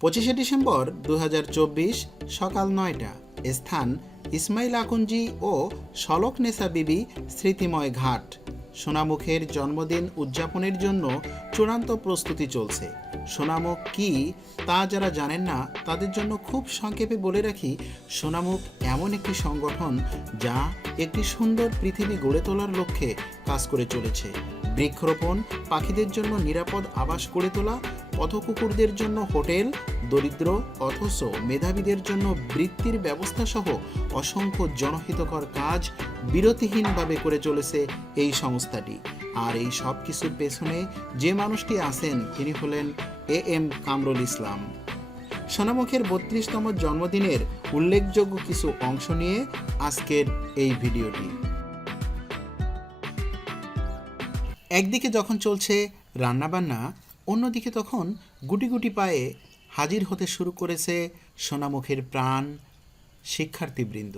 পঁচিশে ডিসেম্বর দু হাজার চব্বিশ সকাল নয়টা স্থান ইসমাইল আকুঞ্জি ও শলক নেসা বিবি স্মৃতিময় ঘাট। সোনামুখের জন্মদিন উদযাপনের জন্য চূড়ান্ত প্রস্তুতি চলছে। সোনামুখ কি তা যারা জানেন না, তাদের জন্য খুব সংক্ষেপে বলে রাখি, সোনামুখ এমন একটি সংগঠন যা একটি সুন্দর পৃথিবী গড়ে তোলার লক্ষ্যে কাজ করে চলেছে। বৃক্ষরোপণ পাখিদের জন্য নিরাপদ আবাস গড়ে তোলা পথকুকুরদের জন্য হোটেল, দরিদ্র অথচ মেধাবীদের জন্য বৃত্তির ব্যবস্থা সহ অসংখ্য জনহিতকর কাজ বিরতিহীনভাবে করে চলেছে এই সংস্থাটি। আর এই সব কিছুর পেছনে যে মানুষটি আছেন, তিনি হলেন এ এম কামরুল ইসলাম। সোনামুখের বত্রিশতম জন্মদিনের উল্লেখযোগ্য কিছু অংশ নিয়ে আজকের এই ভিডিওটি। একদিকে যখন চলছে রান্নাবান্না অন্যদিকে তখন গুটি গুটি পায়ে হাজির হতে শুরু করেছে সোনামুখের প্রাণ শিক্ষার্থীবৃন্দ।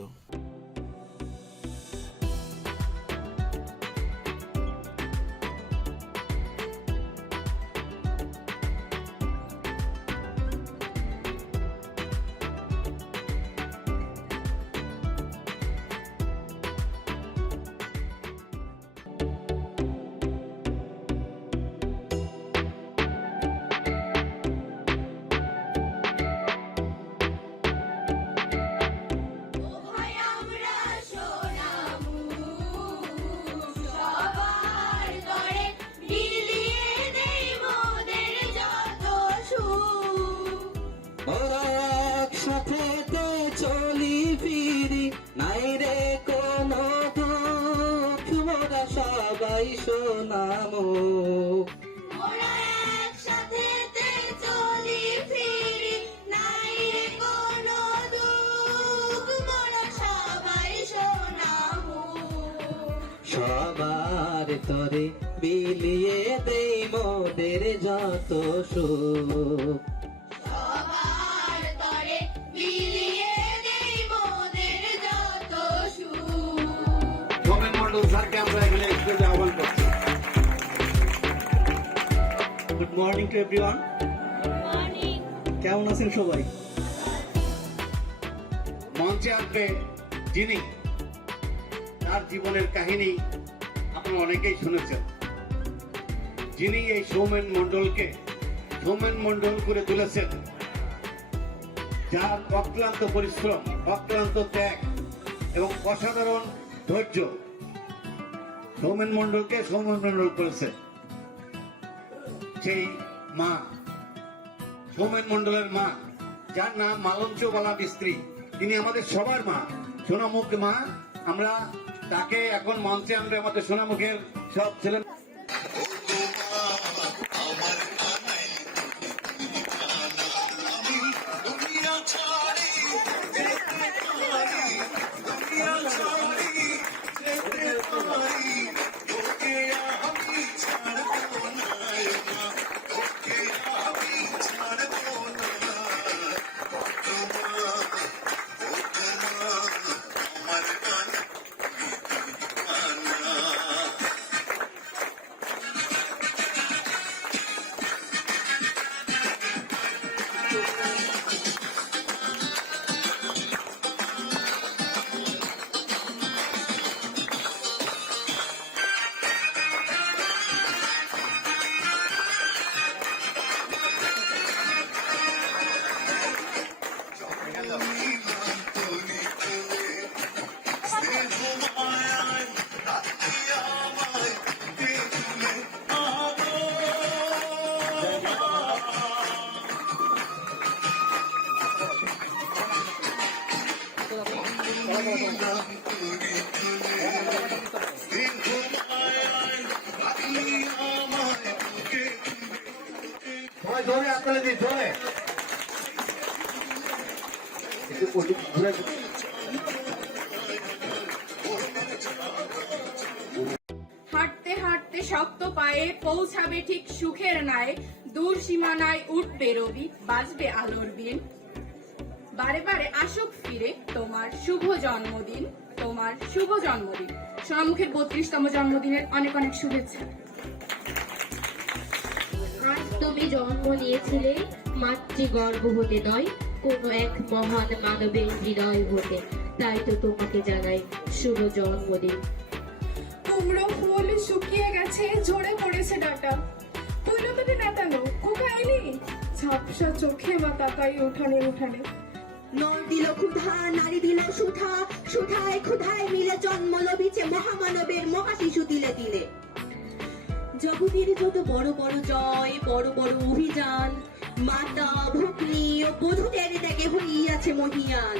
সবার তরে বিলিয়ে দেই মোদের যত সুখ। গুড মর্নিং টু এভরিওয়ান কেমন আছেন সবাই? মঞ্চে আসবে যিনি তার জীবনের কাহিনী আপনারা অনেকেই শুনেছেন। যিনি এই সৌমেন মন্ডলকে সৌমেন মন্ডল করে তুলেছেন, যার অক্লান্ত পরিশ্রম, অক্লান্ত ত্যাগ এবং অসাধারণ ধৈর্য সৌমেন মন্ডলকে সৌমেন মন্ডল করেছে সেই মা, সৌমেন মন্ডলের মা, যার নাম মালঞ্চ বালা মিস্ত্রি তিনি আমাদের সবার মা। সোনামুখ মা, আমরা তাকে এখন মঞ্চে আনবে আমাদের সোনামুখের সব ছেলে হাঁটতে হাঁটতে শক্ত পায়ে পৌঁছাবে ঠিক সুখের নায় দূর সীমানায় উঠবে রবি, বাজবে আলোর দিন বারে বারে আসুক ফিরে তোমার শুভ জন্মদিন, তোমার শুভ জন্মদিন। সোনামুখের বত্রিশতম জন্মদিনের অনেক অনেক শুভেচ্ছা। আজ তুমি জন্ম নিয়েছিলে মাতৃগর্ভ হতে নয় কোনো এক মহান মানবের হৃদয় হতে তাই তো তোমাকে জানাই শুভ জন্মদিন। কুমড়ো ফুল শুকিয়ে গেছে ঝরে পড়েছে ডাটা। ঝাপসা চোখে বা তাকাই উঠানে উঠানে। নর দিল ক্ষুধা নারী দিল সুধা সুধায় ক্ষুধায় মিলে জন্ম লভিছে মহামানবের মহাশিশু দিলে দিলে। জগতের যত বড় বড় জয় বড় বড় অভিযান মাতা ভগ্নী ও বধূদের ত্যাগে হইয়াছে মহিয়ান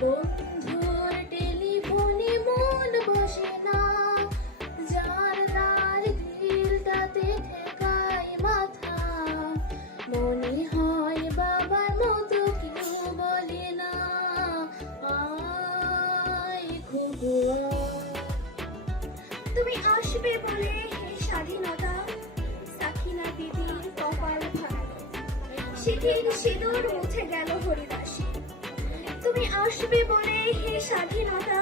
বন্ধুর টেলিফোনে মন বসে না। শিথিল সিঁদুর মুছে গেল হরিদাসী। তুমি আসবে বলে হে স্বাধীনতা,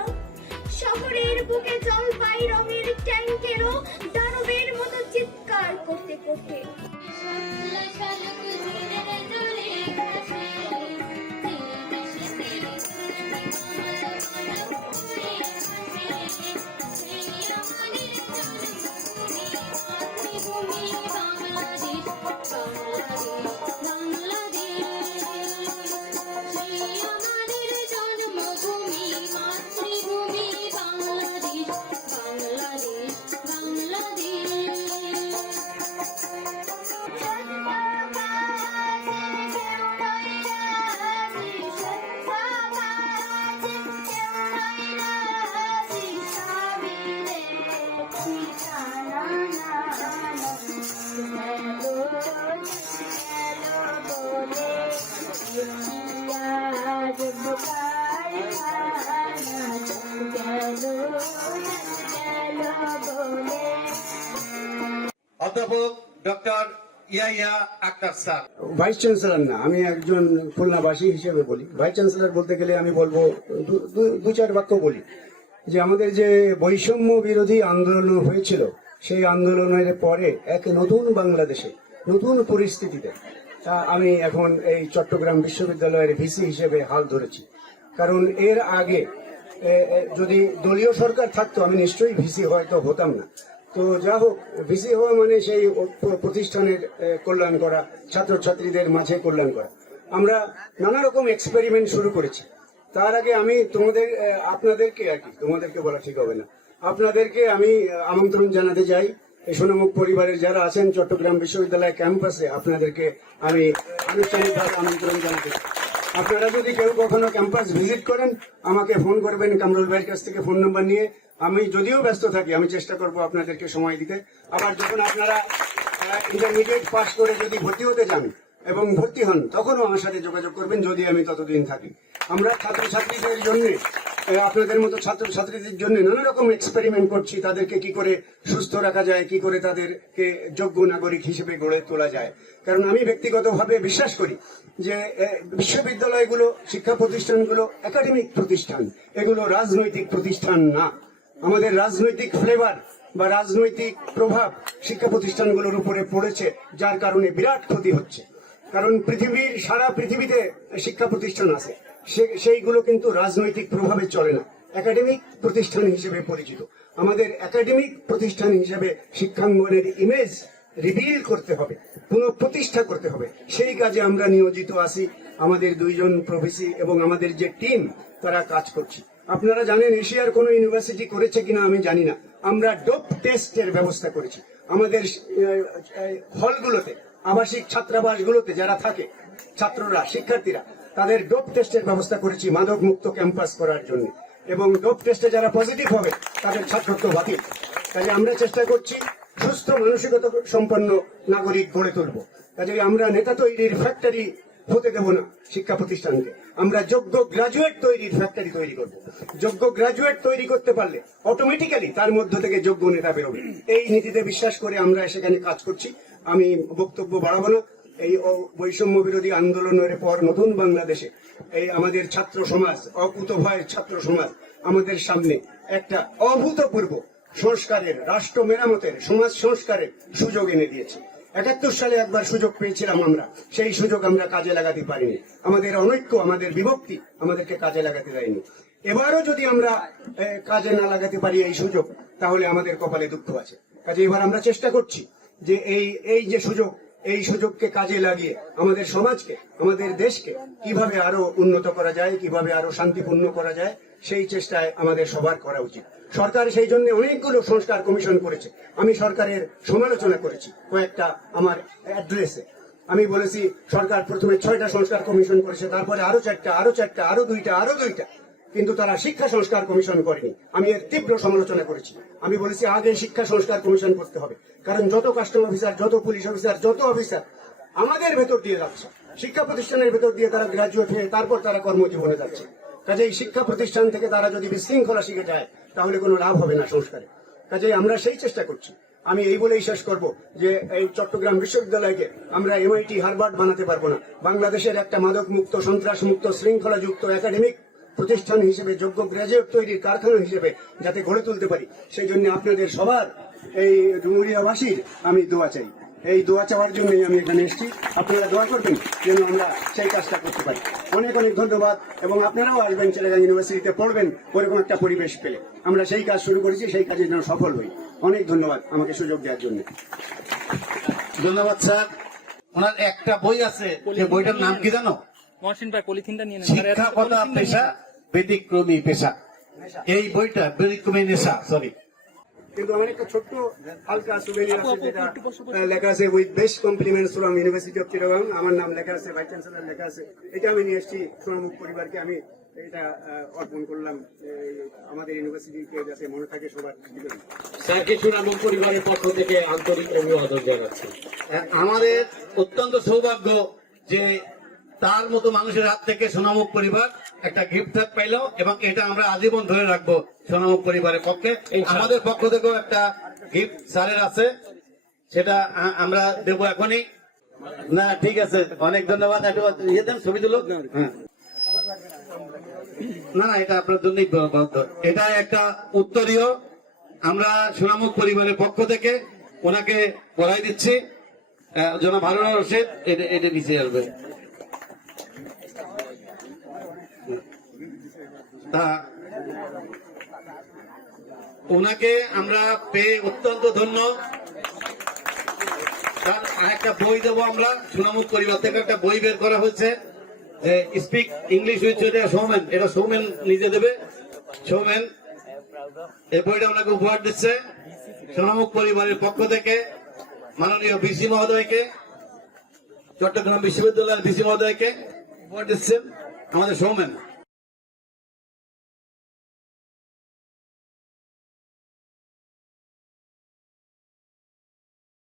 শহরের বুকে জলপাই রঙের ট্যাঙ্কেরও অধ্যাপক doctor Yahya Akhtar sir. Vice chancellor না, আমি একজন খুলনাবাসী হিসেবে বলি। ভাইস চ্যান্সেলর বলতে গেলে আমি বলব, দু- চার বাক্য বলি। যে আমাদের যে বৈষম্য বিরোধী আন্দোলন হয়েছিল, সেই আন্দোলনের পরে এক নতুন বাংলাদেশে, নতুন পরিস্থিতিতে আমি এখন এই চট্টগ্রাম বিশ্ববিদ্যালয়ের ভিসি হিসেবে হাল ধরেছি। কারণ এর আগে যদি দলীয় সরকার থাকতো, আমি নিশ্চয়ই ভিসি হয়তো হতাম না। তো যা হোক ভিসি হওয়া মানে সেই প্রতিষ্ঠানের কল্যাণ করা, ছাত্রছাত্রীদের মাঝে কল্যাণ করা। আমরা নানা রকম এক্সপেরিমেন্ট শুরু করেছি। তার আগে আমি তোমাদের আপনাদেরকে আর কি, তোমাদেরকে বলা ঠিক হবে না। আপনাদেরকে আমি আমন্ত্রণ জানাতে চাই। এই সোনামুখ পরিবারের যারা আছেন, চট্টগ্রাম বিশ্ববিদ্যালয় ক্যাম্পাসে, আপনাদেরকে আমি আনুষ্ঠানিকভাবে আমন্ত্রণ জানাতে চাই। আপনারা যদি কেউ কখনো ক্যাম্পাস ভিজিট করেন, আমাকে ফোন করবেন কামরুল ভাইয়ের কাছ থেকে ফোন নাম্বার নিয়ে। আমি যদিও ব্যস্ত থাকি, আমি চেষ্টা করব আপনাদেরকে সময় দিতে। আবার যখন আপনারা ইন্টারমিডিয়েট পাস করে যদি ভর্তি হতে যান এবং ভর্তি হন, তখনও আমার সাথে যোগাযোগ করবেন যদি আমি ততদিন থাকি। আমরা ছাত্রছাত্রীদের জন্য আপনাদের মতো ছাত্রছাত্রীদের জন্য নানা রকম এক্সপেরিমেন্ট করছি, তাদেরকে কি করে সুস্থ রাখা যায়, কি করে তাদেরকে যোগ্য নাগরিক হিসেবে গড়ে তোলা যায়। কারণ আমি ব্যক্তিগতভাবে বিশ্বাস করি যে বিশ্ববিদ্যালয়গুলো, শিক্ষা প্রতিষ্ঠানগুলো একাডেমিক প্রতিষ্ঠান, এগুলো রাজনৈতিক প্রতিষ্ঠান না। আমাদের রাজনৈতিক ফ্লেভার বা রাজনৈতিক প্রভাব শিক্ষা প্রতিষ্ঠানগুলোর উপরে পড়েছে, যার কারণে বিরাট ক্ষতি হচ্ছে। কারণ পৃথিবীর, সারা পৃথিবীতে শিক্ষা প্রতিষ্ঠান আছে। সেইগুলো কিন্তু রাজনৈতিক প্রভাবে চলে না। একাডেমিক প্রতিষ্ঠান হিসেবে পরিচিত। আমাদের একাডেমিক প্রতিষ্ঠান হিসেবে শিক্ষাঙ্গনের ইমেজ রিভিল করতে হবে, পুনঃপ্রতিষ্ঠা করতে হবে। সেই কাজে আমরা নিয়োজিত আছি। আমাদের দুইজন প্রফেসি এবং আমাদের যে টিম তারা কাজ করছি। আপনারা জানেন এশিয়ার কোন ইউনিভার্সিটি করেছে কিনা আমি জানি না। আমরা ডোপ টেস্টের ব্যবস্থা করেছি। আমাদের হলগুলোতে, আবাসিক ছাত্রাবাসগুলোতে যারা থাকে, ছাত্ররা, শিক্ষার্থীরা, তাদের ডোপ টেস্টের ব্যবস্থা করেছি মাদক মুক্ত ক্যাম্পাস করার জন্য। এবং ডোপ টেস্টে যারা পজিটিভ হবে, তাদের ছাত্রত্ব বাতিল। কাজে আমরা চেষ্টা করছি সুস্থ মানসিকতা সম্পন্ন নাগরিক গড়ে তুলব। কাজে আমরা নেতা তৈরির ফ্যাক্টরি হতে দেব না শিক্ষা প্রতিষ্ঠানকে। আমরা যোগ্য গ্রাজুয়েট তৈরির ফ্যাক্টরি তৈরি করব। যোগ্য গ্রাজুয়েট তৈরি করতে পারলে অটোমেটিক্যালি তার মধ্য থেকে যোগ্য নেতা বেরোবে। এই নীতিতে বিশ্বাস করে আমরা সেখানে কাজ করছি। আমি বক্তব্য বাড়াবো না। এই বৈষম্য বিরোধী আন্দোলনের পর নতুন বাংলাদেশে এই আমাদের ছাত্র সমাজ অকুতভয় ছাত্র সমাজ আমাদের সামনে একটা অভূতপূর্ব সংস্কারের, রাষ্ট্র মেরামতের, সমাজ সংস্কারের সুযোগ এনে দিয়েছে। একাত্তর সালে একবার সুযোগ পেয়েছিলাম আমরা। সেই সুযোগ আমরা কাজে লাগাতে পারিনি। আমাদের অনৈক্য, আমাদের বিভক্তি আমাদেরকে কাজে লাগাতে দেয়নি। এবারও যদি আমরা কাজে না লাগাতে পারি এই সুযোগ, তাহলে আমাদের কপালে দুঃখ আছে। কাজে এবার আমরা চেষ্টা করছি যে এই এই যে সুযোগ এই সুযোগকে কাজে লাগিয়ে আমাদের সমাজকে, আমাদের দেশকে কীভাবে আরও উন্নত করা যায়, কীভাবে আরও শান্তিপূর্ণ করা যায়, সেই চেষ্টায় আমাদের সবার করা উচিত। সরকার সেই জন্য অনেকগুলো সংস্কার কমিশন করেছে। আমি সরকারের সমালোচনা করেছি কয়েকটা আমার অ্যাড্রেসে। আমি বলেছি, সরকার প্রথমে ছয়টা সংস্কার কমিশন করেছে, তারপরে আরও চারটা আরও চারটা, আরও দুইটা আরও দুইটা। কিন্তু তারা শিক্ষা সংস্কার কমিশন করেনি। আমি এর তীব্র সমালোচনা করেছি। আমি বলেছি, আগে শিক্ষা সংস্কার কমিশন করতে হবে। কারণ যত কাস্টম অফিসার, যত পুলিশ অফিসার, যত অফিসার আমাদের ভেতর দিয়ে যাচ্ছে। শিক্ষা প্রতিষ্ঠানের ভেতর দিয়ে তারা গ্রাজুয়েট হয়ে তারপর তারা কর্মজীবনে যাচ্ছে। কাজে এই শিক্ষা প্রতিষ্ঠান থেকে তারা যদি বিশৃঙ্খলা শিখে যায়, তাহলে কোনো লাভ হবে না সংস্কারে। কাজেই আমরা সেই চেষ্টা করছি। আমি এই বলেই শেষ করব যে এই চট্টগ্রাম বিশ্ববিদ্যালয়কে আমরা এমআইটি হারবার্ড বানাতে পারব না। বাংলাদেশের একটা মাদক মুক্ত সন্ত্রাস মুক্ত শৃঙ্খলাযুক্ত একাডেমিক প্রতিষ্ঠান হিসেবে, যোগ্য গ্রাজুয়েট তৈরির কারখানা হিসেবে যাতে গড়ে তুলতে পারি। সেই জন্য আপনাদের সবার এই ডুমুরিয়াবাসীর আমি দোয়া চাই। এই দোয়া চাওয়ার জন্যই আমি এখানে এসেছি। আপনারা দোয়া করবেন যেন আমরা সেই কাজটা করতে পারি। অনেক অনেক ধন্যবাদ এবং আপনারাও আসবেন চিলেগাং ইউনিভার্সিটিতে পড়বেন ওরকম একটা পরিবেশ পেলে। আমরা সেই কাজ শুরু করেছি, সেই কাজে যেন সফল হই। অনেক ধন্যবাদ আমাকে সুযোগ দেওয়ার জন্য। ধন্যবাদ, স্যার। ওনার একটা বই আছে বইটার নাম কি জানো? মহসিন ভাই পলিথিনটা নিয়ে নেন। শিক্ষকতা পেশা ব্যতিক্রমী পেশা। এই বইটা ব্যতিক্রমী নেশা সরি কিন্তু আমার একটা ছোট্ট হালকা সুবেনিয়ার আছে যেটা লেখা আছে with best compliments from university of Chittagong আমার নাম লেখা আছে ভাইস চ্যান্সেলর লেখা আছে। এটা আমি নিয়ে এসেছি সোনামুখ পরিবারকে। আমি এটা অর্পণ করলাম। এই, আমাদের ইউনিভার্সিটিকে যাতে মনে থাকে সবার। স্যারকে সুনামুখ পরিবারের পক্ষ থেকে আন্তরিক অভিবাদন জানাচ্ছি। আমাদের অত্যন্ত সৌভাগ্য যে তার মতো মানুষের হাত থেকে সোনামুখ পরিবার একটা গিফট পাইলো এবং এটা আমরা আজীবন ধরে রাখব সোনামুখ পরিবারের পক্ষে। আমাদের পক্ষ থেকেও একটা গিফট স্যারের আছে সেটা আমরা দেব এখনই। না ঠিক আছে অনেক ধন্যবাদ। ইয়ে দেন ছবি তুলো হ্যাঁ। না না এটা আপনার জন্যই এটা একটা উত্তরীয়। আমরা সোনামুখ পরিবারের পক্ষ থেকে ওনাকে পড়াই দিচ্ছি। জনাব হারুন রশিদ এটা এটা নিচে আসবে। তা ওনাকে আমরা পেয়ে অত্যন্ত ধন্য। তার একটা বই দেবো আমরা, সোনামুখ পরিবার থেকে একটা বই বের করা হয়েছে, যে স্পিক ইংলিশ উইথ সৌমেন এটা সৌমেন নিজে দেবে। সৌমেন এই বইটা ওনাকে উপহার দিচ্ছে সোনামুখ পরিবারের পক্ষ থেকে, মাননীয় বিসি মহোদয়কে, চট্টগ্রাম বিশ্ববিদ্যালয়ের বিসি মহোদয়কে উপহার দিচ্ছেন আমাদের সৌমেন